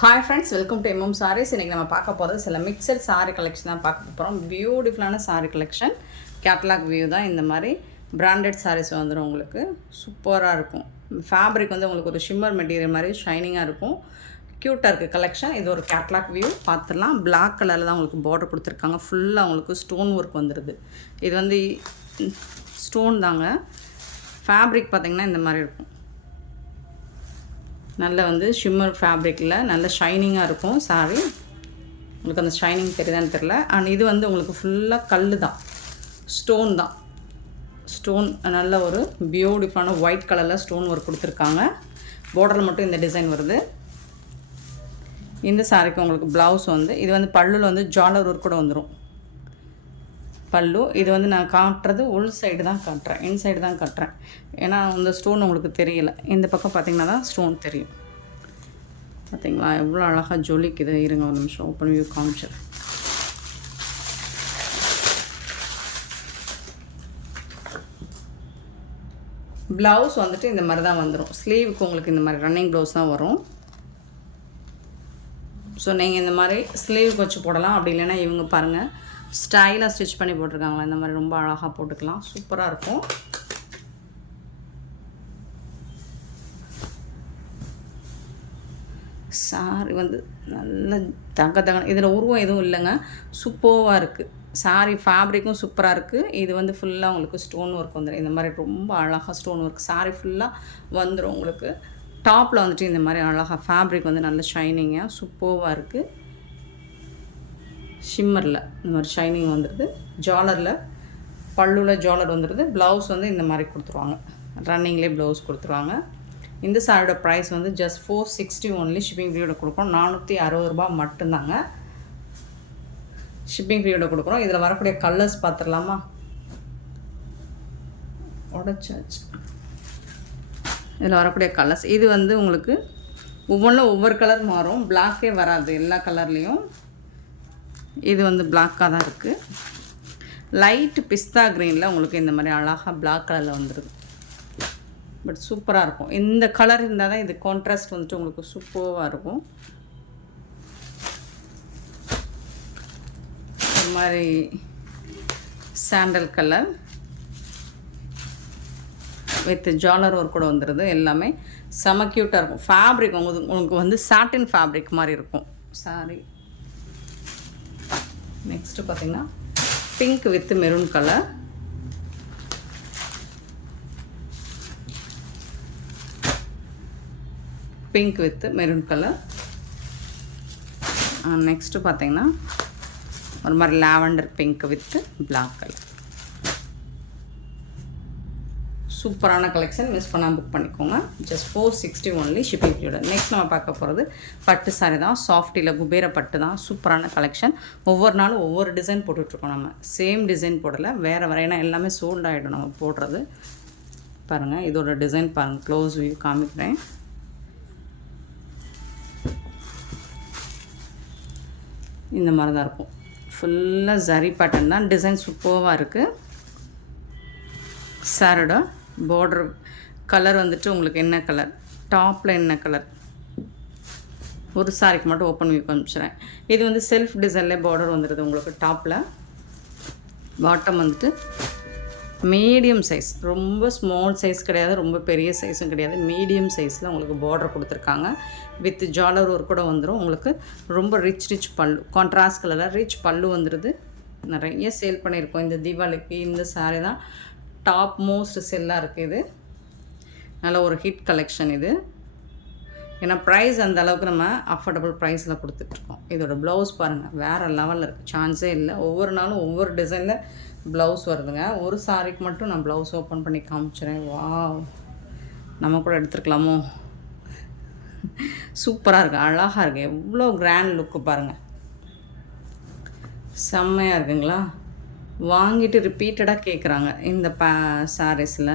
Hi friends, welcome to MM Sarees. இன்றைக்கி நம்ம பார்க்க போகிறது சில மிக்சட் சாரீ கலெக்ஷன் தான் பார்க்க போகிறோம். பியூட்டிஃபுல்லான சாரீ கலெக்ஷன், கேட்லாக் வியூ தான். இந்த மாதிரி பிராண்டட் சாரீஸ் வந்துடும். உங்களுக்கு சூப்பராக இருக்கும். ஃபேப்ரிக் வந்து உங்களுக்கு ஒரு ஷிம்மர் மெட்டீரியல் மாதிரி ஷைனிங்காக இருக்கும். க்யூட்டாக இருக்குது கலெக்ஷன். இது ஒரு கேட்லாக் வியூ பார்த்துடலாம். பிளாக் கலரில் தான் உங்களுக்கு பார்டர் கொடுத்துருக்காங்க. ஃபுல்லாக உங்களுக்கு ஸ்டோன் ஒர்க் வந்துடுது. இது வந்து ஸ்டோன் தாங்க. ஃபேப்ரிக் பார்த்திங்கன்னா இந்த மாதிரி இருக்கும். நல்ல வந்து ஷிம்மர் ஃபேப்ரிக்கில் நல்ல ஷைனிங்காக இருக்கும் சாரீ. உங்களுக்கு அந்த ஷைனிங் தெரியுதான்னு தெரில. அண்ட் இது வந்து உங்களுக்கு ஃபுல்லாக கல் தான், ஸ்டோன் தான். ஸ்டோன் நல்ல ஒரு பியூட்டிஃபுல்லான ஒயிட் கலரில் ஸ்டோன் ஒர்க் கொடுத்துருக்காங்க. பார்டரில் மட்டும் இந்த டிசைன் வருது. இந்த சாரீக்கு உங்களுக்கு ப்ளவுஸ் வந்து இது வந்து பல்லுவில் வந்து ஜாலர் ஒர்க் கூட வந்துடும் பல்லு. இது வந்து நான் காட்டுறது உள் சைடு தான் காட்டுறேன், இன்சைடு தான் காட்டுறேன். ஏன்னா இந்த ஸ்டோன் உங்களுக்கு தெரியல. இந்த பக்கம் பார்த்திங்கன்னா தான் ஸ்டோன் தெரியும். பார்த்திங்களா எவ்வளோ அழகாக ஜொலிக்குது. இருங்க ஒரு நிமிஷம் ஓப்பன் வியூ காமிச்சிடுறேன். ப்ளவுஸ் வந்துட்டு இந்த மாதிரி தான் வந்துடும். ஸ்லீவுக்கு உங்களுக்கு இந்த மாதிரி ரன்னிங் ப்ளவுஸ் தான் வரும். ஸோ நீங்கள் இந்த மாதிரி ஸ்லீவுக்கு வச்சு போடலாம். அப்படி இல்லைன்னா இவங்க பாருங்கள் ஸ்டைலாக ஸ்டிச் பண்ணி போட்டிருக்காங்களா, இந்த மாதிரி ரொம்ப அழகாக போட்டுக்கலாம். சூப்பராக இருக்கும். சாரி வந்து நல்ல தக இதில் உருவம் எதுவும் இல்லைங்க, சூப்பராக இருக்குது. சாரி ஃபேப்ரிக்கும் சூப்பராக இருக்குது. இது வந்து ஃபுல்லாக உங்களுக்கு ஸ்டோன் ஒர்க் வந்துடும். இந்த மாதிரி ரொம்ப அழகாக ஸ்டோன் ஒர்க் சாரி ஃபுல்லாக வந்துடும். உங்களுக்கு டாப்பில் வந்துட்டு இந்த மாதிரி அழகாக ஃபேப்ரிக் வந்து நல்ல ஷைனிங்காக சூப்பராக இருக்குது. ஷிம்மரில் இந்த மாதிரி ஷைனிங் வந்துடுது. ஜாலரில் பல்லுவில் ஜாலர் வந்துடுது. ப்ளவுஸ் வந்து இந்த மாதிரி கொடுத்துருவாங்க. ரன்னிங்லேயே ப்ளவுஸ் கொடுத்துருவாங்க. இந்த சாரியோட ப்ரைஸ் வந்து ஜஸ்ட் 460 ஒன்லி. ஷிப்பிங் ஃப்ரீயோட கொடுக்குறோம். 460 ரூபா மட்டும்தாங்க ஷிப்பிங் ஃப்ரீயோட கொடுக்குறோம். இதில் வரக்கூடிய கலர்ஸ் பார்த்துடலாமா? உடச்சாச்சு. இதில் வரக்கூடிய கலர்ஸ் இது வந்து உங்களுக்கு ஒவ்வொன்றில் ஒவ்வொரு கலர் மாறும். பிளாக்கே வராது எல்லா கலர்லேயும். இது வந்து பிளாக்காக தான் இருக்குது. லைட்டு பிஸ்தா க்ரீனில் உங்களுக்கு இந்த மாதிரி அழகாக பிளாக் கலரில் வந்துடுது. பட் சூப்பராக இருக்கும். இந்த கலர் இருந்தால் தான் இது கான்ட்ராஸ்ட் வந்துட்டு உங்களுக்கு சூப்பராக இருக்கும். இந்த மாதிரி சாண்டல் கலர் வித் ஜாலர் ஒர்க் கூட வந்துடுது. எல்லாமே செம க்யூட்டாக இருக்கும். ஃபேப்ரிக் உங்களுக்கு வந்து சாட்டின் ஃபேப்ரிக் மாதிரி இருக்கும் சாரி. நெக்ஸ்ட்டு பார்த்திங்கன்னா pink with maroon colour. Pink with maroon colour. Next பார்த்திங்கன்னா ஒரு மாதிரி lavender pink with black colour. சூப்பரான கலெக்ஷன், மிஸ் பண்ணாமல் புக் பண்ணிக்கோங்க. ஜஸ்ட் 460 ஒன்லி ஷிப்பிங் ஃப்ரீயோட. நெக்ஸ்ட் நம்ம பார்க்க போகிறது பட்டு சாரி தான். சாஃப்டியில் குபேர பட்டு தான். சூப்பரான கலெக்ஷன். ஒவ்வொரு நாளும் ஒவ்வொரு டிசைன் போட்டுட்ருக்கோம். நம்ம சேம் டிசைன் போடலை, வேறு வேறு. ஏன்னா எல்லாமே சோல்ட் ஆகிடும் நம்ம போடுறது. பாருங்கள் இதோட டிசைன் பாருங்கள். க்ளோஸ் வியூ காமிக்கிறேன். இந்த மாதிரி தான் இருக்கும். ஃபுல்லாக ஜரி பேட்டர்ன் தான். டிசைன் சூப்பராக இருக்குது. சாரோட பார்டர் கலர் வந்துட்டு உங்களுக்கு என்ன கலர், டாப்பில் என்ன கலர், ஒரு சாரிக்கு மட்டும் ஓப்பன் வியூ காமிச்சிடுறேன். இது வந்து செல்ஃப் டிசைன்லேயே பார்டர் வந்துடுது உங்களுக்கு. டாப்பில் பாட்டம் வந்துட்டு மீடியம் சைஸ், ரொம்ப ஸ்மால் சைஸ் கிடையாது, ரொம்ப பெரிய சைஸும் கிடையாது. மீடியம் சைஸில் உங்களுக்கு பார்டர் கொடுத்துருக்காங்க. வித் ஜாலர் ஒர்க் கூட வந்துடும். உங்களுக்கு ரொம்ப ரிச் பல்லு, கான்ட்ராஸ்ட் கலரில் ரிச் பல்லு வந்துடுது. நிறைய சேல் பண்ணியிருக்கோம் இந்த தீபாவளிக்கு. இந்த சாரீ தான் டாப் மோஸ்ட் செல்லாக இருக்குது. இது நல்ல ஒரு ஹிட் கலெக்ஷன் இது. ஏன்னா ப்ரைஸ் அந்த அளவுக்கு நம்ம அஃபோர்டபுள் ப்ரைஸில் கொடுத்துட்ருக்கோம். இதோட ப்ளவுஸ் பாருங்கள் வேறு லெவலில் இருக்குது, சான்ஸே இல்லை. ஒவ்வொரு நாளும் ஒவ்வொரு டிசைனில் ப்ளவுஸ் வருதுங்க. ஒரு சாரிக்கு மட்டும் நான் ப்ளவுஸ் ஓப்பன் பண்ணி காமிச்சிடுறேன். வாவ், நம்ம கூட எடுத்துருக்கலாமோ? சூப்பராக இருக்குது, அழகாக இருக்குது. எவ்வளோ கிராண்ட் லுக்கு பாருங்கள், செம்மையாக இருக்குங்களா? வாங்கிட்டு ரிப்பீட்டடாக கேட்குறாங்க இந்த சாரீஸில்.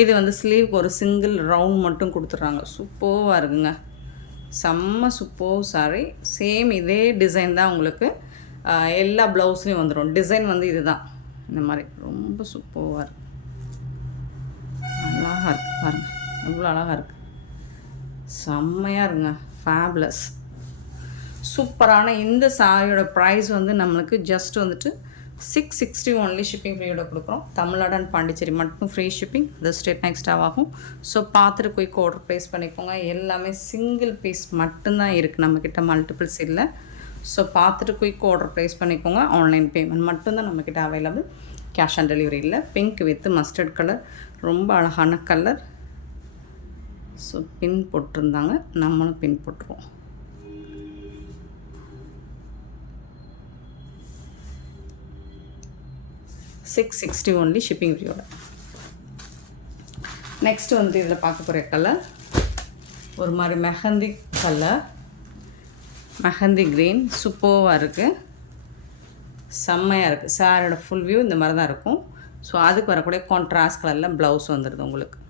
இது வந்து ஸ்லீவ்க்கு ஒரு சிங்கிள் ரவுண்ட் மட்டும் கொடுத்துட்றாங்க. சூப்பராக இருக்குங்க, செம்ம சூப்பர் சாரி. சேம் இதே டிசைன் தான் உங்களுக்கு எல்லா ப்ளவுஸ்லேயும் வந்துடும். டிசைன் வந்து இது தான். இந்த மாதிரி ரொம்ப சூப்பராக இருக்குது. அழகாக இருக்குது பாருங்கள், எவ்வளோ அழகாக இருக்குது. செம்மையாக இருங்க, ஃபேப்லஸ். சூப்பரான இந்த சாரியோட ப்ரைஸ் வந்து நம்மளுக்கு ஜஸ்ட் வந்துட்டு 660 ஒன்லி. ஷிப்பிங் ஃப்ரீயோட கொடுக்குறோம். தமிழ்நாடு அண்ட் பாண்டிச்சேரி மட்டும் ஃப்ரீ ஷிப்பிங், அது ஸ்டேட் நெக்ஸ்ட் ஆகும். ஸோ பார்த்துட்டு குயிக் ஆர்டர் ப்ளேஸ் பண்ணிக்கோங்க. எல்லாமே சிங்கிள் பீஸ் மட்டும்தான் இருக்குது, நம்மக்கிட்ட மல்டிபிள்ஸ் இல்லை. ஸோ பார்த்துட்டு குயிக் ஆர்டர் ப்ளேஸ் பண்ணிக்கோங்க. ஆன்லைன் பேமெண்ட் மட்டும்தான் நம்மக்கிட்ட அவைலபிள், கேஷ் ஆன் டெலிவரி இல்லை. பிங்க் வித் மஸ்டர்ட் கலர், ரொம்ப அழகான கலர். ஸோ பின் போட்டிருந்தாங்க, நம்மளும் பின் போட்டுருவோம். $660 ஒன்லி ஷிப்பிங் ஃப்ரீயோட. நெக்ஸ்ட்டு வந்து இதில் பார்க்க போகிற கலர் ஒரு மாதிரி மெஹந்தி கலர், மெஹந்தி க்ரீன். சூப்பராக இருக்குது, செம்மையாக இருக்குது. சாரோட ஃபுல் வியூ இந்த மாதிரி தான் இருக்கும். ஸோ அதுக்கு வரக்கூடிய கான்ட்ராஸ்ட் கலரில் ப்ளவுஸ் வந்துடுது உங்களுக்கு.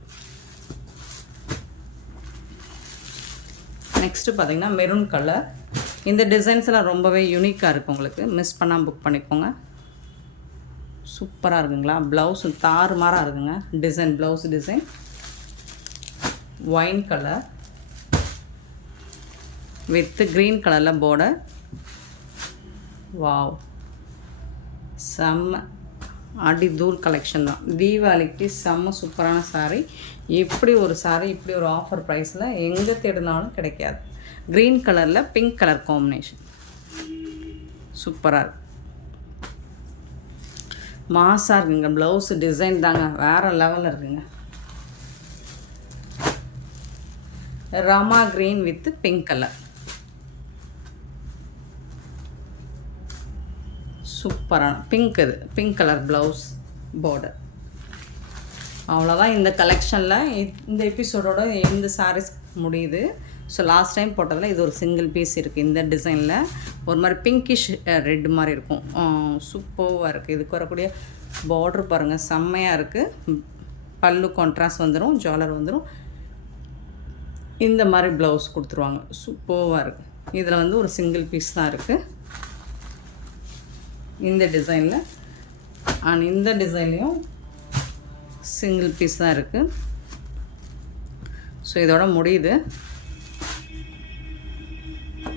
நெக்ஸ்ட்டு பார்த்திங்கன்னா மெரூன் கலர். இந்த டிசைன்ஸ்லாம் ரொம்பவே யூனிக்காக இருக்குது உங்களுக்கு, மிஸ் பண்ணாமல் புக் பண்ணிக்கோங்க. சூப்பராக இருக்குங்களா, ப்ளவுஸும் தாறுமாறாக இருக்குங்க. Design, blouse design wine colour with green கலரில் பார்டர். வாவ், செம்ம அடிதூள் கலெக்ஷன் தான். தீபாவளிக்கு செம்ம சூப்பரான சாரீ. இப்படி ஒரு சாரீ இப்படி ஒரு ஆஃபர் ப்ரைஸில் எங்கே தேடினாலும் கிடைக்காது. க்ரீன் கலரில் பிங்க் கலர் காம்பினேஷன் சூப்பராக இருக்குது, மாஸாக இருக்குங்க. ப்ளவுஸ் டிசைன் தாங்க வேறு லெவலில் இருக்குங்க. Rama green with pink colour, சூப்பரான பிங்க். இது பிங்க் கலர் ப்ளவுஸ் பார்டர். அவ்வளோதான் இந்த கலெக்ஷனில். இந்த எபிசோடோட இந்த சாரீஸ் முடியுது. ஸோ லாஸ்ட் டைம் போட்டதில் இது ஒரு சிங்கிள் பீஸ் இருக்குது. இந்த டிசைனில் ஒரு மாதிரி பிங்கிஷ் ரெட் மாதிரி இருக்கும், சூப்பராக இருக்குது. இதுக்கு வரக்கூடிய பார்டர் பாருங்கள், செம்மையாக இருக்குது. பல்லு கான்ட்ராஸ்ட் வந்துடும், ஜாலர் வந்துடும். இந்த மாதிரி ப்ளவுஸ் கொடுத்துருவாங்க, சூப்பராக இருக்குது. இதில் வந்து ஒரு சிங்கிள் பீஸ் தான் இருக்குது இந்த டிசைனில். அண்ட் இந்த டிசைன்லேயும் சிங்கிள் பீஸ் தான் இருக்குது. ஸோ இதோட முடியுது.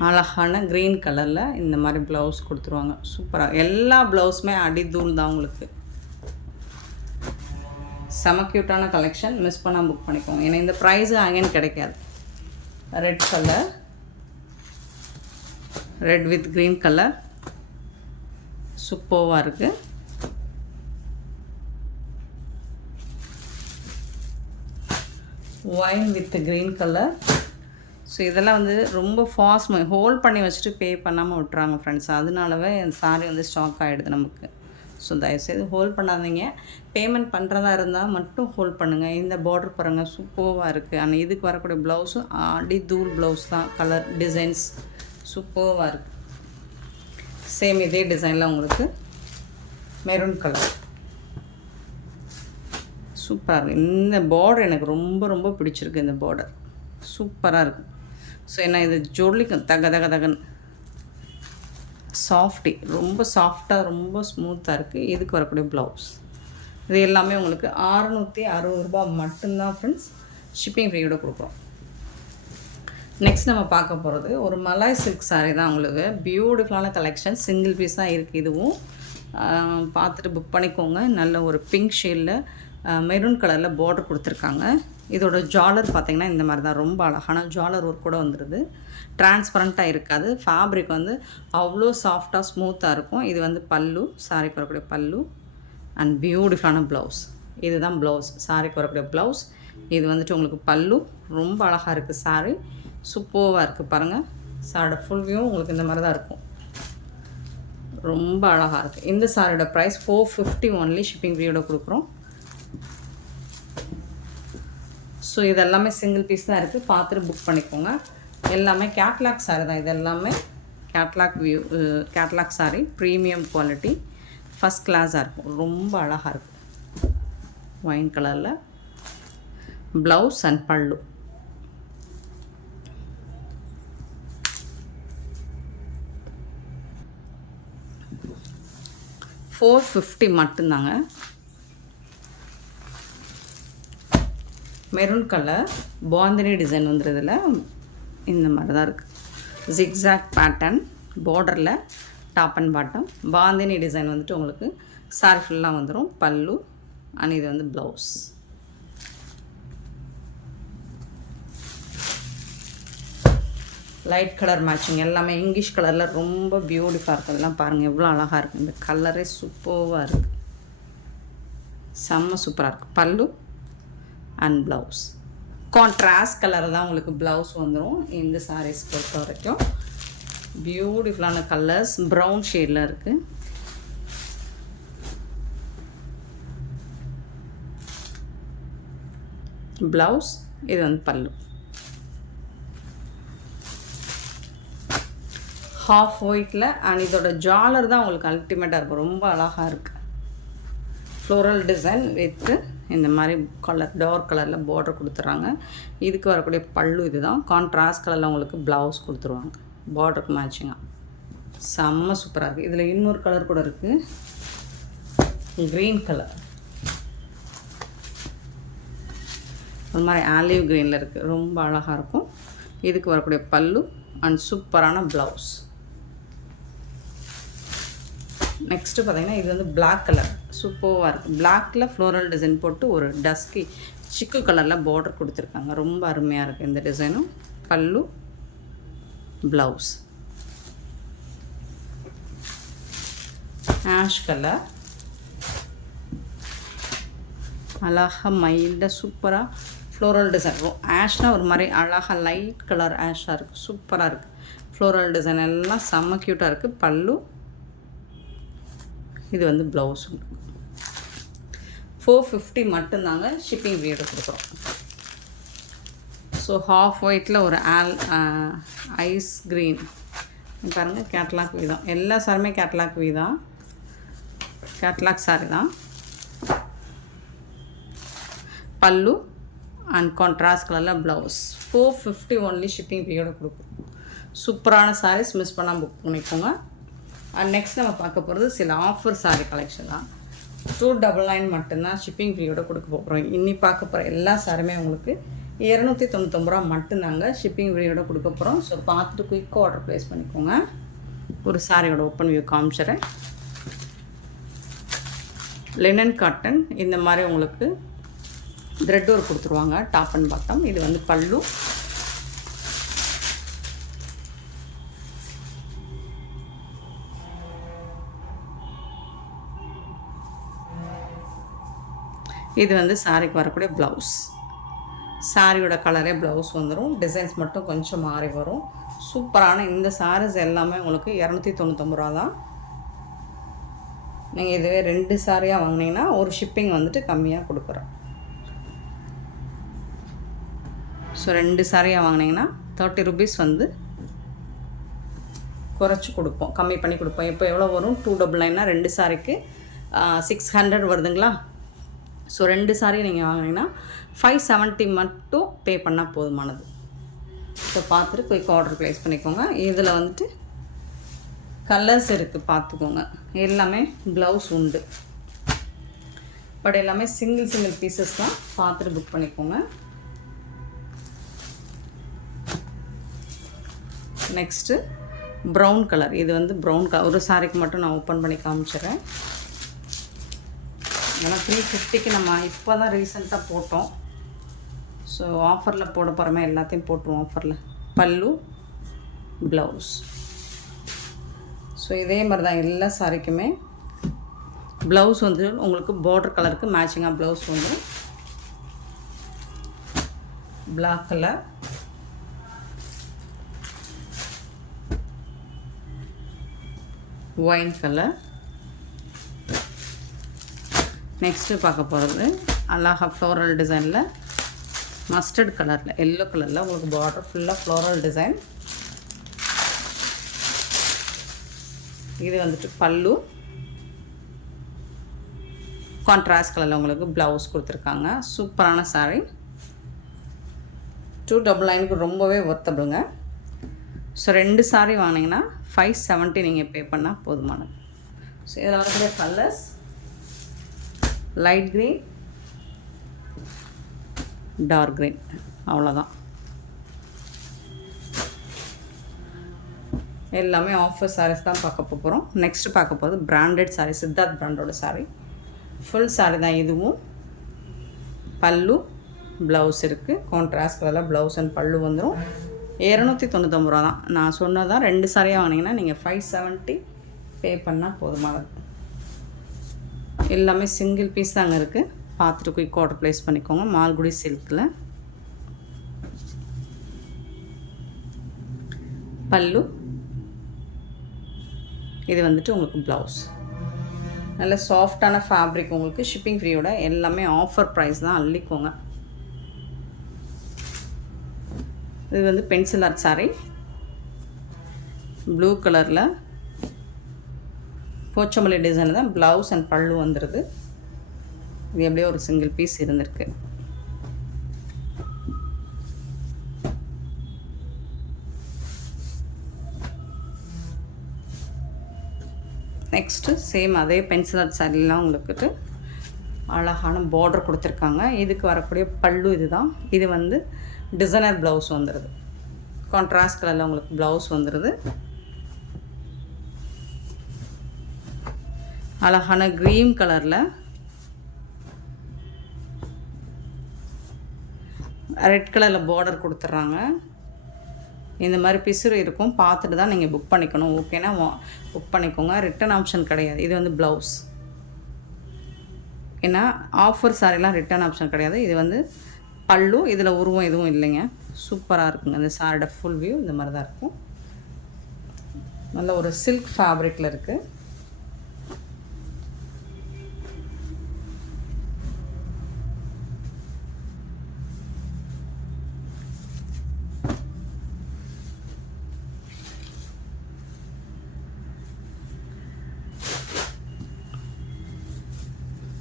அழகான க்ரீன் கலரில் இந்த மாதிரி ப்ளவுஸ் கொடுத்துருவாங்க, சூப்பராக. எல்லா ப்ளவுஸுமே அடிதூள் தான் உங்களுக்கு. செம க்யூட்டான கலெக்ஷன், மிஸ் பண்ணால் புக் பண்ணிக்கோங்க. ஏன்னா இந்த ப்ரைஸு அங்கேன்னு கிடைக்காது. Red colour, red with green colour சூப்பராக இருக்குது. Wine with green colour. So இதெல்லாம் வந்து ரொம்ப ஃபாஸ்ட் ஹோல்ட் பண்ணி வச்சுட்டு பே பண்ணாமல் விட்டுறாங்க ஃப்ரெண்ட்ஸ். அதனாலவே அந்த சாரீ வந்து ஸ்டாக் ஆகிடுது நமக்கு. ஸோ தயவுசெய்து ஹோல்ட் பண்ணாதீங்க. பேமெண்ட் பண்ணுறதா இருந்தால் மட்டும் ஹோல்ட் பண்ணுங்கள். இந்த பார்டர் பாருங்கள், சூப்பராக இருக்குது. ஆனால் இதுக்கு வரக்கூடிய ப்ளவுஸும் அடிதூள் ப்ளவுஸ் தான். கலர் டிசைன்ஸ் சூப்பராக இருக்குது. சேம் இதே டிசைனில் உங்களுக்கு மெரூன் கலர் சூப்பராக இருக்குது. இந்த பார்டர் எனக்கு ரொம்ப ரொம்ப பிடிச்சிருக்கு. இந்த பார்டர் சூப்பராக இருக்குது. ஸோ என்ன இது ஜொலிக்கும், தக தக தகன்னு சாஃப்டி, ரொம்ப சாஃப்டாக ரொம்ப ஸ்மூத்தாக இருக்குது. இதுக்கு வரக்கூடிய ப்ளவுஸ் இது எல்லாமே உங்களுக்கு 660 ரூபா மட்டும்தான் ஃப்ரெண்ட்ஸ். ஷிப்பிங் ஃப்ரீயோட கொடுக்குறோம். நெக்ஸ்ட் நம்ம பார்க்க போகிறது ஒரு மலாய் சில்க் சாரீ தான். உங்களுக்கு பியூட்டிஃபுல்லான கலெக்ஷன், சிங்கிள் பீஸ் தான் இருக்குது. இதுவும் பார்த்துட்டு புக் பண்ணிக்கோங்க. நல்ல ஒரு பிங்க் ஷேடில் மெரூன் கலரில் பார்டர் கொடுத்துருக்காங்க. இதோட ஜாலர் பார்த்திங்கன்னா இந்த மாதிரி தான், ரொம்ப அழகான ஜாலர் ஒர்க் கூட வந்துடுது. டிரான்ஸ்பரண்ட்டாக இருக்காது. ஃபேப்ரிக் வந்து அவ்வளோ சாஃப்டாக ஸ்மூத்தாக இருக்கும். இது வந்து பல்லு, சாரிக்கு வரக்கூடிய பல்லு. அண்ட் பியூட்டிஃபுல்லான ப்ளவுஸ். இதுதான் ப்ளவுஸ், சாரிக்கு வரக்கூடிய ப்ளவுஸ். இது வந்துட்டு உங்களுக்கு பல்லு. ரொம்ப அழகாக இருக்குது சாரீ, சூப்பராக இருக்குது பாருங்கள். சாரோட ஃபுல் வியூ உங்களுக்கு இந்த மாதிரி தான் இருக்கும், ரொம்ப அழகாக இருக்குது. இந்த சாரியோட ப்ரைஸ் 450 ஒன்லி. ஷிப்பிங் ஃப்ரீயோட கொடுக்குறோம். ஸோ இது எல்லாமே சிங்கிள் பீஸ் தான் இருக்குது, பார்த்துட்டு புக் பண்ணிக்கோங்க. எல்லாமே கேட்லாக் சாரீ தான். இது எல்லாமே catalogue view, catalogue sari, premium quality, first கிளாஸாக இருக்கும். ரொம்ப அழகாக இருக்குது. ஒயின் கலரில் ப்ளவுஸ் அண்ட் பல்லு. $450 மட்டும்தாங்க. மெரூன் கலர் பாந்தினி டிசைன் வந்துடுறதுல இந்த மாதிரி தான் இருக்குது. ஜிக்ஸாக் பேட்டர்ன் பார்டரில் top and bottom. Bandhani design வந்துட்டு உங்களுக்கு சாரி ஃபுல்லாக வந்துடும். பல்லு அண்ட் இது வந்து ப்ளவுஸ். லைட் கலர் மேட்சிங் எல்லாமே இங்கிலீஷ் கலரில் ரொம்ப பியூட்டிஃபுல்லாக இருக்குது. அதெல்லாம் பாருங்கள் எவ்வளோ அழகாக இருக்குது. இந்த கலரே சூப்பராக இருக்குது, செம்ம சூப்பராக இருக்குது. Pallu and blouse contrast colour தான் உங்களுக்கு ப்ளவுஸ் வந்துடும். இந்த சாரீஸ் பொறுத்த வரைக்கும் பியூட்டிஃபுல்லான கலர்ஸ் ப்ரௌன் ஷேடில் இருக்குது. ப்ளவுஸ் இது வந்து பல்லு. ஹாஃப் ஒயிட்டில் அண்ட் இதோட ஜாலர் தான் உங்களுக்கு அல்டிமேட்டாக இருக்கும். ரொம்ப அழகாக இருக்குது. ஃப்ளோரல் டிசைன் வித்து இந்த மாதிரி கலர் டார்க் கலரில் பார்டர் கொடுத்துட்றாங்க. இதுக்கு வரக்கூடிய பல்லு இது தான். கான்ட்ராஸ்ட் கலரில் உங்களுக்கு ப்ளவுஸ் கொடுத்துருவாங்க பார்டருக்கு மேட்சிங்காக. செம்ம சூப்பராக இருக்குது. இதில் இன்னொரு கலர் கூட இருக்குது, க்ரீன் கலர். ஒரு மாதிரி ஆலிவ் க்ரீனில் இருக்குது, ரொம்ப அழகாக இருக்கும். இதுக்கு வரக்கூடிய பல்லு அண்ட் சூப்பரான ப்ளவுஸ். நெக்ஸ்ட்டு பார்த்திங்கன்னா இது வந்து பிளாக் கலர் சூப்பராக இருக்குது. பிளாக்கில் ஃப்ளோரல் டிசைன் போட்டு ஒரு டஸ்கி சிக்கு கலரில் பார்டர் கொடுத்துருக்காங்க. ரொம்ப அருமையாக இருக்குது இந்த டிசைனும். பல்லு ப்ளவுஸ். ஆஷ் கலர் அழகாக மைல்டாக சூப்பராக ஃப்ளோரல் டிசைன். ஆஷ்னால் ஒரு மாதிரி அழகாக லைட் கலர் ஆஷாக இருக்குது, சூப்பராக இருக்குது. ஃப்ளோரல் டிசைன் எல்லாம் செம்ம க்யூட்டாக இருக்குது. பல்லு இது வந்து ப்ளவுஸ். 450 மட்டும்தாங்க ஷிப்பிங் ரேட்டு கொடுக்குறோம். ஸோ ஹாஃப் ஒயிட்டில் ஒரு ஐஸ் க்ரீன் பாருங்கள். கேட்லாக் வீதம் எல்லா சாரியுமே கேட்லாக் வீதம், கேட்லாக் சாரி தான். பல்லு அண்ட் கான்ட்ராஸ்ட் கலரில் ப்ளவுஸ். 450 ஒன்லி ஷிப்பிங் பீரியடு கொடுக்கும். சூப்பரான சாரீஸ் மிஸ் பண்ணால் புக் பண்ணிக்கோங்க. அண்ட் நெக்ஸ்ட் நம்ம பார்க்க போகிறது சில ஆஃபர் சாரீ கலெக்ஷன் தான். 299 மட்டும்தான் ஷிப்பிங் பீரியடை கொடுக்க போகிறோம். இன்னி பார்க்க போகிற எல்லா சாரியுமே உங்களுக்கு 299 ரூபா மட்டும்தாங்க ஷிப்பிங் பீரியடை கொடுக்க போகிறோம். ஸோ பார்த்துட்டு குயிக்காக ஆர்டர் ப்ளேஸ் பண்ணிக்கோங்க. ஒரு சாரியோட ஓப்பன் வியூ காமிச்சிடுறேன். லினன் காட்டன் இந்த மாதிரி உங்களுக்கு த்ரெட் ஒர்க் கொடுத்துருவாங்க டாப் அண்ட் பாட்டம். இது வந்து பல்லு. இது வந்து சாரிக்கு வரக்கூடிய ப்ளவுஸ். சாரியோட கலரே ப்ளவுஸ் வந்துடும். டிசைன்ஸ் மட்டும் கொஞ்சம் மாறி வரும். சூப்பரான இந்த சாரீஸ் எல்லாமே உங்களுக்கு 299 ரூபா தான். நீங்கள் இதுவே 2 சாரியாக வாங்கினீங்கன்னா ஒரு ஷிப்பிங் வந்துட்டு கம்மியாக கொடுக்குறோம். ஸோ 2 சாரியாக வாங்கினீங்கன்னா 30 ருபீஸ் வந்து குறைச்சி கொடுப்போம், கம்மி பண்ணி கொடுப்போம். இப்போ எவ்வளோ வரும்? 299னா 2 சாரிக்கு 600 வருதுங்களா? ஸோ 2 சாரி நீங்கள் வாங்கினீங்கன்னா 570 மட்டும் பே பண்ணால் போதுமானது. ஸோ பார்த்துட்டு குயிக் ஆர்டர் ப்ளேஸ் பண்ணிக்கோங்க. இதில் வந்துட்டு கலர்ஸ் இருக்குது, பார்த்துக்கோங்க. எல்லாமே ப்ளவுஸ் உண்டு, பட் எல்லாமே சிங்கிள் பீசஸ் தான். பார்த்துட்டு புக் பண்ணிக்கோங்க. Next brown colour. இது வந்து ப்ரௌன் கலர். ஒரு சாரிக்கு மட்டும் நான் ஓப்பன் பண்ணி காமிச்சிடுறேன். ஏன்னா 350க்கு நம்ம இப்போ தான் ரீசெண்டாக போட்டோம். ஸோ ஆஃபரில் போட போகிறோமே, எல்லாத்தையும் போட்டுருவோம் ஆஃபரில். பல்லு ப்ளவுஸ். ஸோ இதே மாதிரி தான் எல்லா சாரிக்குமே ப்ளவுஸ் வந்து உங்களுக்கு பார்டர் கலருக்கு மேட்சிங்காக ப்ளவுஸ் வந்துடும். Black colour, wine colour. Next பார்க்க போகிறது அழகா ஃப்ளோரல் டிசைனில் மஸ்டர்ட் கலரில் எல்லோ கலரில் உங்களுக்கு பார்டர் ஃபுல்லாக ஃப்ளோரல் டிசைன். இது வந்துட்டு பல்லு. கான்ட்ராஸ்ட் கலரில் உங்களுக்கு ப்ளவுஸ் கொடுத்துருக்காங்க. சூப்பரான சாரீ. 299க்கு ரொம்பவே ஒர்த்தபிளுங்க. ஸோ 2 சாரீ வாங்கினீங்கன்னா 570 நீங்கள் பே பண்ணால் போதுமானது. ஸோ இதில் வரக்கூடிய colours light green, dark green. அவ்வளோதான். எல்லாமே ஆஃபர் சாரீஸ் தான் பார்க்க போகிறோம். நெக்ஸ்ட்டு பார்க்க போகிறது பிராண்டட் சாரீ, சித்தார்த் பிராண்டோட சாரீ. ஃபுல் சாரீ தான் இதுவும். பல்லு ப்ளவுஸ் இருக்குது. கான்ட்ராஸ்ட் கலரில் ப்ளவுஸ் அண்ட் பல்லு வந்துடும். 299 ரூபா தான். நான் சொன்னதான் 2 சாரியாக வாங்கினீங்கன்னா நீங்கள் 570 பே பண்ணால் போதுமானது. எல்லாமே சிங்கிள் பீஸ் தாங்க இருக்குது. பார்த்துட்டு குயிக் ஆர்டர் ப்ளேஸ் பண்ணிக்கோங்க. மால்குடி சில்கில் பல்லு, இது வந்துட்டு உங்களுக்கு ப்ளவுஸ். நல்ல சாஃப்டான ஃபேப்ரிக், உங்களுக்கு ஷிப்பிங் ஃப்ரீயோட. எல்லாமே ஆஃபர் ப்ரைஸ் தான், அள்ளிக்கோங்க. இது வந்து பென்சில் ஆர்ட் சாரீ, ப்ளூ கலரில் போச்சமல்லி டிசைனில் தான் ப்ளவுஸ் அண்ட் பல்லு வந்துடுது. இது எப்படியோ ஒரு சிங்கிள் பீஸ் இருந்திருக்கு. நெக்ஸ்ட்டு சேம் அதே பென்சில் ஆர்ட் சாரீலாம் உங்களுக்கு அழகான பார்டர் கொடுத்துருக்காங்க. இதுக்கு வரக்கூடிய பல்லு இது தான். இது வந்து டிசைனர் ப்ளவுஸ் வந்துடுது. கான்ட்ராஸ்ட் கலரில் உங்களுக்கு ப்ளவுஸ் வந்துடுது. அழகான க்ரீன் கலரில் ரெட் கலரில் பார்டர் கொடுத்துட்றாங்க. இந்த மாதிரி பிசுறு இருக்கும், பார்த்துட்டு தான் நீங்கள் புக் பண்ணிக்கணும். ஓகேனா புக் பண்ணிக்கோங்க. ரிட்டன் ஆப்ஷன் கிடையாது. இது வந்து ப்ளவுஸ். ஏன்னா ஆஃபர் சாரிலாம் ரிட்டன் ஆப்ஷன் கிடையாது. இது வந்து பல்லு, இதில் உருவம் எதுவும் இல்லைங்க. சூப்பராக இருக்குங்க. இந்த சாரியோட ஃபுல் வியூ இந்த மாதிரி தான் இருக்கும். நல்ல ஒரு சில்க் ஃபேப்ரிக்கில் இருக்குது.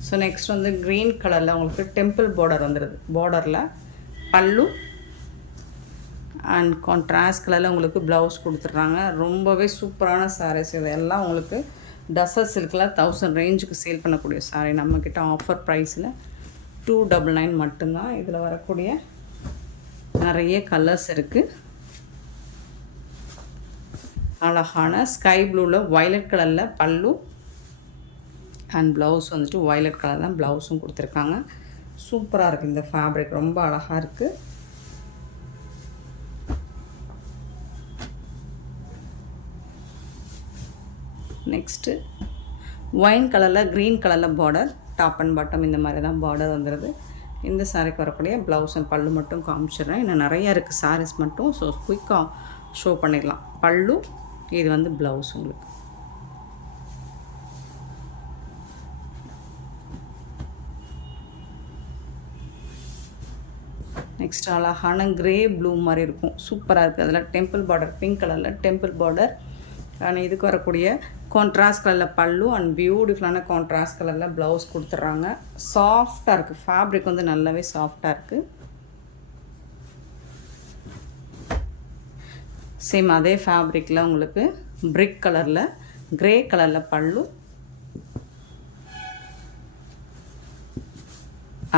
ஸோ நெக்ஸ்ட் வந்து க்ரீன் கலரில் உங்களுக்கு டெம்பிள் பார்டர் வந்துடுது. பார்டரில் பல்லு அண்ட் கான்ட்ராஸ்ட் கலரில் உங்களுக்கு ப்ளவுஸ் கொடுத்துட்றாங்க. ரொம்பவே சூப்பரான சாரீஸ். இதெல்லாம் உங்களுக்கு டசர் சில்கில் 1000 ரேஞ்சுக்கு சேல் பண்ணக்கூடிய சாரீ. நம்மக்கிட்ட ஆஃபர் ப்ரைஸில் 299 மட்டும்தான். இதில் வரக்கூடிய நிறைய கலர்ஸ் இருக்குது. அழகான ஸ்கை ப்ளூவில் வயலட் கலரில் பல்லு அண்ட் ப்ளவுஸ் வந்துட்டு வயலட் கலர் தான் ப்ளவுஸும் கொடுத்துருக்காங்க. சூப்பராக இருக்குது. இந்த ஃபேப்ரிக் ரொம்ப அழகாக இருக்குது. நெக்ஸ்ட்டு ஒயின் கலரில் க்ரீன் கலரில் பார்டர், டாப் அண்ட் பாட்டம் இந்த மாதிரி தான் பார்டர் வந்துடுது. இந்த சாரிக்கு வரக்கூடிய ப்ளவுஸ் அண்ட் பல்லு மட்டும் காமிச்சிடுறேன். இன்னும் நிறையா இருக்குது சாரீஸ் மட்டும். ஸோ குயிக்காக ஷோ பண்ணிடலாம். பல்லு, இது வந்து ப்ளவுஸ் உங்களுக்கு. நெக்ஸ்ட் அழகான க்ரே ப்ளூ மாதிரி இருக்கும். சூப்பராக இருக்குது. அதில் டெம்பிள் பார்டர், பிங்க் கலரில் டெம்பிள் பார்டர். அண்ட் இதுக்கு வரக்கூடிய கான்ட்ராஸ்ட் கலரில் பல்லு அண்ட் பியூட்டிஃபுல்லான கான்ட்ராஸ்ட் கலரில் ப்ளவுஸ் கொடுத்துட்றாங்க. சாஃப்டாக இருக்குது. ஃபேப்ரிக் வந்து நல்லாவே சாஃப்டாக இருக்குது. சேம் அதே ஃபேப்ரிக்கில் உங்களுக்கு பிரிக் கலரில் க்ரே கலரில் பல்லு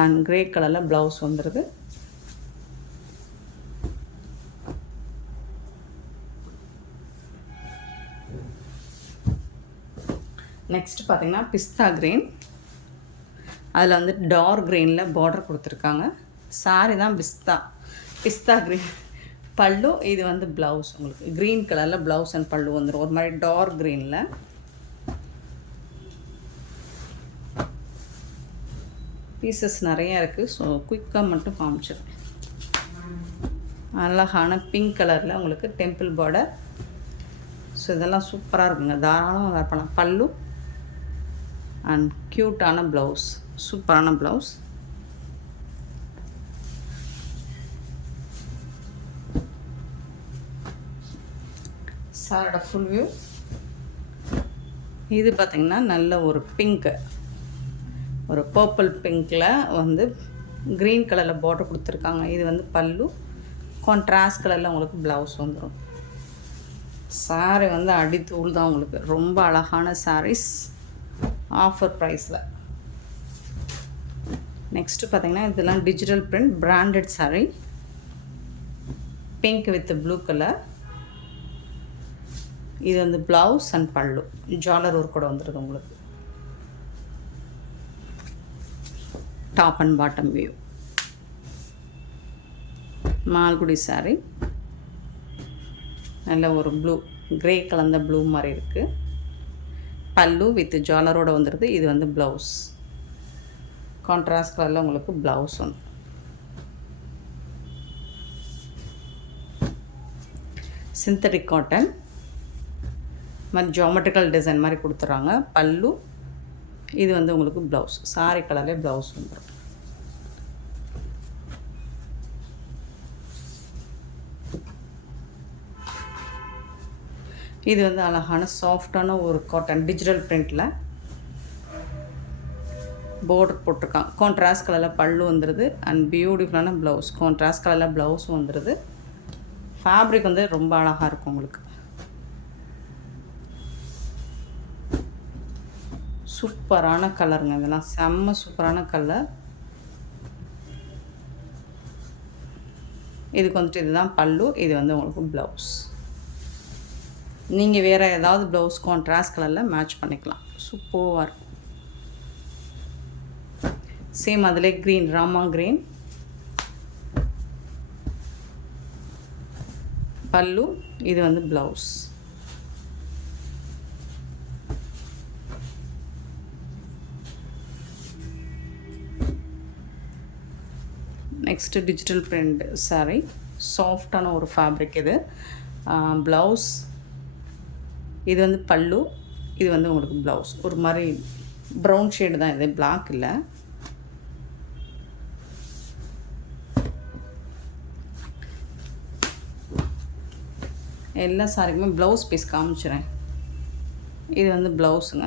அண்ட் க்ரே கலரில் ப்ளவுஸ் வந்துடுது. நெக்ஸ்ட் பார்த்திங்கன்னா பிஸ்தா க்ரீன். அதில் வந்து டார்க் க்ரீனில் பார்டர் கொடுத்துருக்காங்க. சாரி தான் பிஸ்தா க்ரீன் பல்லு. இது வந்து ப்ளவுஸ் உங்களுக்கு க்ரீன் கலரில் ப்ளவுஸ் அண்ட் பல்லு வந்துடும். ஒரு மாதிரி டார்க் க்ரீனில். பீசஸ் நிறையா இருக்குது. ஸோ குயிக்காக மட்டும் காமிச்சிருக்கேன். அழகான பிங்க் கலரில் உங்களுக்கு டெம்பிள் பார்டர். ஸோ இதெல்லாம் சூப்பராக இருக்குங்க. தாராளமாக வேர் பண்ணலாம். பல்லு அண்ட் க்யூட்டான ப்ளவுஸ், சூப்பரான ப்ளவுஸ். சாரோட ஃபுல் வியூ இது பார்த்திங்கன்னா நல்ல ஒரு பிங்க்கு, ஒரு பர்பிள் பிங்க்கில் வந்து க்ரீன் கலரில் பார்டர் கொடுத்துருக்காங்க. இது வந்து பல்லு, கான்ட்ராஸ்ட் கலரில் உங்களுக்கு ப்ளவுஸ் வந்துடும். சாரீ வந்து அடித்தூள் தான் உங்களுக்கு. ரொம்ப அழகான சாரீஸ் ஆஃபர் ப்ரைஸில். நெக்ஸ்ட்டு பார்த்திங்கன்னா இதெல்லாம் digital print branded saree, pink with blue colour. இது வந்து ப்ளவுஸ் அண்ட் பல்லு, ஜாலர் ஒர்க் கூட வந்துடுது உங்களுக்கு. Top and bottom view. Malgudi saree, நல்ல ஒரு ப்ளூ கிரே கலந்த ப்ளூ மாதிரி இருக்குது. பல்லு வித் ஜாலரோடு வந்துடுது. இது வந்து ப்ளவுஸ், கான்ட்ராஸ்ட் கலரில் உங்களுக்கு ப்ளவுஸ் வந்து. சிந்தட்டிக் காட்டன் மாதிரி ஜாமெட்ரிக்கல் டிசைன் மாதிரி கொடுத்துட்றாங்க. பல்லு, இது வந்து உங்களுக்கு ப்ளவுஸ், சாரி கலர்லேயே ப்ளவுஸ் வந்துடும். இது வந்து அழகான சாஃப்டான ஒரு காட்டன் டிஜிட்டல் பிரிண்டில் பார்டர் போட்டிருக்காங்க. கான்ட்ராஸ்ட் கலரில் பல்லு வந்துடுது அண்ட் பியூட்டிஃபுல்லான ப்ளவுஸ், கான்ட்ராஸ்ட் கலரில் ப்ளவுஸும் வந்துடுது. ஃபேப்ரிக் வந்து ரொம்ப அழகாக இருக்கும் உங்களுக்கு. சூப்பரான கலருங்க, இதெல்லாம் செம்ம சூப்பரான கலர். இதுக்கு வந்துட்டு இதுதான் பல்லு, இது வந்து உங்களுக்கு ப்ளவுஸ். நீங்கள் வேறு ஏதாவது ப்ளவுஸ் கான்ட்ராஸ்ட் கலரில் மேட்ச் பண்ணிக்கலாம், சூப்பராக இருக்கும். சேம் அதிலே க்ரீன், ராமா க்ரீன் பல்லு, இது வந்து blouse. Next digital print saree, சாஃப்டான ஒரு ஃபேப்ரிக் இது. ப்ளவுஸ், இது வந்து பல்லு, இது வந்து உங்களுக்கு ப்ளவுஸ். ஒரு மாதிரி ப்ரௌன் ஷேடு தான் இது, பிளாக் இல்லை. எல்லா சாரிக்குமே ப்ளவுஸ் பீஸ் காமிச்சிடுறேன். இது வந்து ப்ளவுஸுங்க,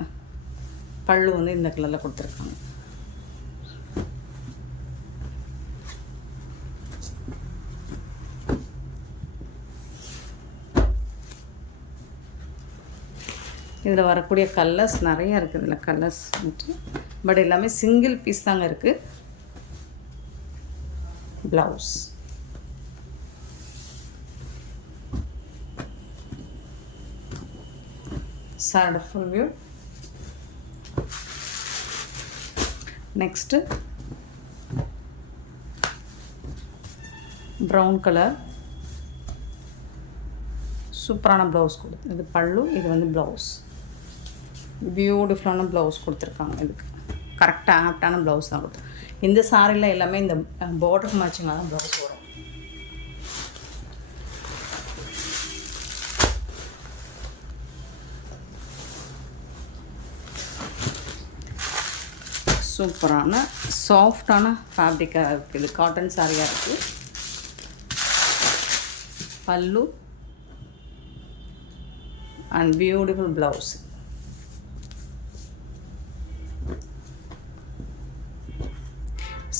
பல்லு வந்து இந்த கலரில் கொடுத்துருக்காங்க. இதில் வரக்கூடிய கலர்ஸ் நிறையா இருக்குது. இதில் கலர்ஸ் வந்துட்டு பட் எல்லாமே சிங்கிள் பீஸ் தாங்க இருக்குது. ப்ளவுஸ், சாரோட full view. Next brown colour, சூப்பரான ப்ளவுஸ் கொடுத்து. இது பல்லு, இது வந்து ப்ளவுஸ். பியூட்டிஃபுல்லான ப்ளவுஸ் கொடுத்துருக்காங்க. இதுக்கு கரெக்டாக ஆப்டான ப்ளவுஸ் தான் கொடுத்து. இந்த சாரியில் எல்லாமே இந்த பார்டருக்கு மேட்சிங்காக தான் ப்ளவுஸ் வரும். சூப்பரான சாஃப்டான ஃபேப்ரிக்காக இருக்குது. இது காட்டன் சாரியாக இருக்குது. Pallu and beautiful blouse.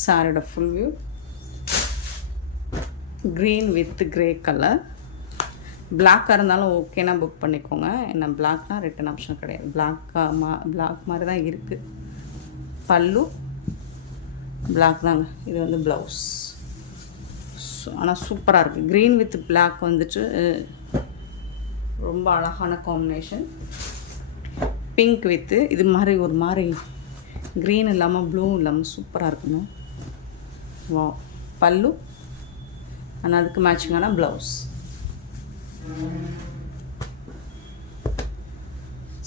சாரியோட full view. Green with grey colour. பிளாக்காக இருந்தாலும் ஓகேனா புக் பண்ணிக்கோங்க. என்ன பிளாக்னால் ரிட்டன் ஆப்ஷன் கிடையாது. பிளாக் மாதிரி தான் இருக்குது. பல்லு பிளாக் தாங்க. இது வந்து ப்ளவுஸ். ஆனால் சூப்பராக இருக்குது. க்ரீன் வித் பிளாக் வந்துட்டு ரொம்ப அழகான காம்பினேஷன். பிங்க் வித்து இது மாதிரி ஒரு மாதிரி க்ரீன் இல்லாமல் ப்ளூ இல்லாமல் சூப்பராக இருக்குங்க. வா, பல்லு ஆனால் அதுக்கு மேட்சிங்கான ப்ளவுஸ்.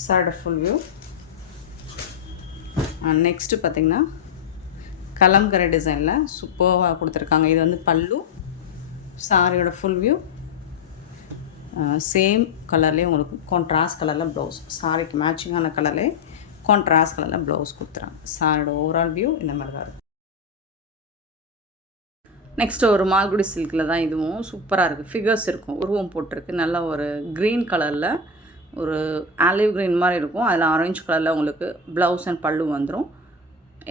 சாரோட ஃபுல் வியூ. நெக்ஸ்ட்டு பார்த்திங்கன்னா கலம்கரை டிசைனில் சூப்பராக கொடுத்துருக்காங்க. இது வந்து பல்லு. சாரியோட ஃபுல் வியூ. சேம் கலர்லேயே உங்களுக்கு கான்ட்ராஸ்ட் கலரில் ப்ளவுஸ். சாரிக்கு மேட்சிங்கான கலர்லேயே கான்ட்ராஸ்ட் கலரில் ப்ளவுஸ் கொடுத்துறாங்க. சாரியோட ஓவரால் வியூ இந்த மாதிரி தான் இருக்கும். நெக்ஸ்ட்டு ஒரு மால்குடி சில்கில் தான் இதுவும் சூப்பராக இருக்குது. ஃபிகர்ஸ் இருக்கும், உருவம் போட்டிருக்கு. நல்ல ஒரு க்ரீன் கலரில் ஒரு ஆலிவ் க்ரீன் மாதிரி இருக்கும். அதில் ஆரஞ்சு கலரில் உங்களுக்கு ப்ளவுஸ் அண்ட் பல்லு வந்துடும்.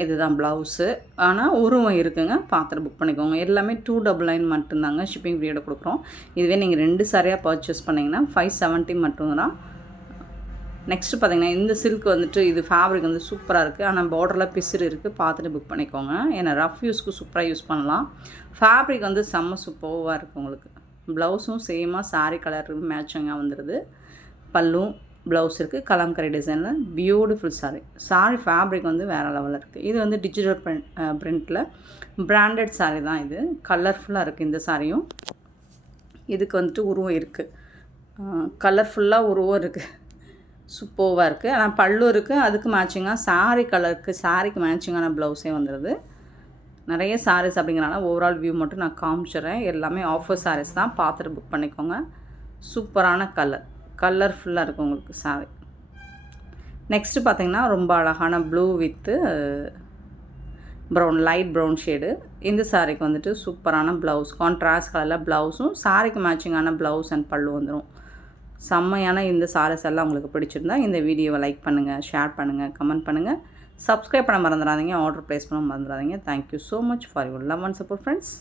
இதுதான் ப்ளவுஸு. ஆனால் உருவம் இருக்குங்க, பார்த்துட்டு புக் பண்ணிக்கோங்க. எல்லாமே 299 மட்டும்தாங்க ஷிப்பிங் பீரியட் கொடுக்குறோம். இதுவே நீங்கள் 2 சாரியாக பர்ச்சேஸ் பண்ணிங்கன்னா 570 மட்டும்தான். நெக்ஸ்ட்டு பார்த்திங்கன்னா இந்த சில்க் வந்துட்டு இது ஃபேப்ரிக் வந்து சூப்பராக இருக்குது. ஆனால் பார்டரில் பிசுறு இருக்குது, பார்த்துட்டு புக் பண்ணிக்கோங்க. ஏன்னா ரஃப் யூஸ்க்கு சூப்பராக யூஸ் பண்ணலாம். ஃபேப்ரிக் வந்து செம்ம சூப்பராக இருக்குது உங்களுக்கு. ப்ளவுஸும் சேமாக சாரீ கலர் மேட்சிங்காக வந்துடுது. பல்லும் ப்ளவுஸ் இருக்குது கலம்கரி டிசைனில். பியூட்டிஃபுல் சாரீ ஃபேப்ரிக் வந்து வேறு லெவலில் இருக்குது. இது வந்து டிஜிட்டல் பிரிண்டில் பிராண்டட் சாரீ தான் இது. கலர்ஃபுல்லாக இருக்குது இந்த சாரியும். இதுக்கு வந்துட்டு உருவம் இருக்குது, கலர்ஃபுல்லாக உருவம் இருக்குது, சூப்பராக இருக்குது. ஆனால் பல்லு இருக்குது, அதுக்கு மேட்சிங்காக சாரீ கலருக்கு சாரீக்கு மேட்சிங்கான ப்ளவுஸே வந்துடுது. நிறைய சாரீஸ் அப்படிங்கிறனால ஓவரால் வியூ மட்டும் நான் காமிச்சிடுறேன். எல்லாமே ஆஃபர் சாரீஸ் தான், பார்த்துட்டு புக் பண்ணிக்கோங்க. சூப்பரான கலர்ஃபுல்லாக இருக்குது உங்களுக்கு சாரீ. நெக்ஸ்ட்டு பார்த்திங்கன்னா ரொம்ப அழகான blue with brown, light brown shade. இந்த சாரீக்கு வந்துட்டு சூப்பரான ப்ளவுஸ், கான்ட்ராஸ்ட் கலரில் ப்ளவுஸும் சாரீக்கு மேட்சிங்கான ப்ளவுஸ் அண்ட் பல்லு வந்துடும். செம்மையான இந்த சாரீஸ் எல்லாம் உங்களுக்கு பிடிச்சிருந்தா இந்த வீடியோவை லைக் பண்ணுங்கள், ஷேர் பண்ணுங்கள், கமெண்ட் பண்ணுங்கள். சப்ஸ்கிரைப் பண்ண மறந்துடாதீங்க, ஆர்டர் ப்ளேஸ் பண்ண மறந்துடாதீங்க. Thank you so much for your love and support friends.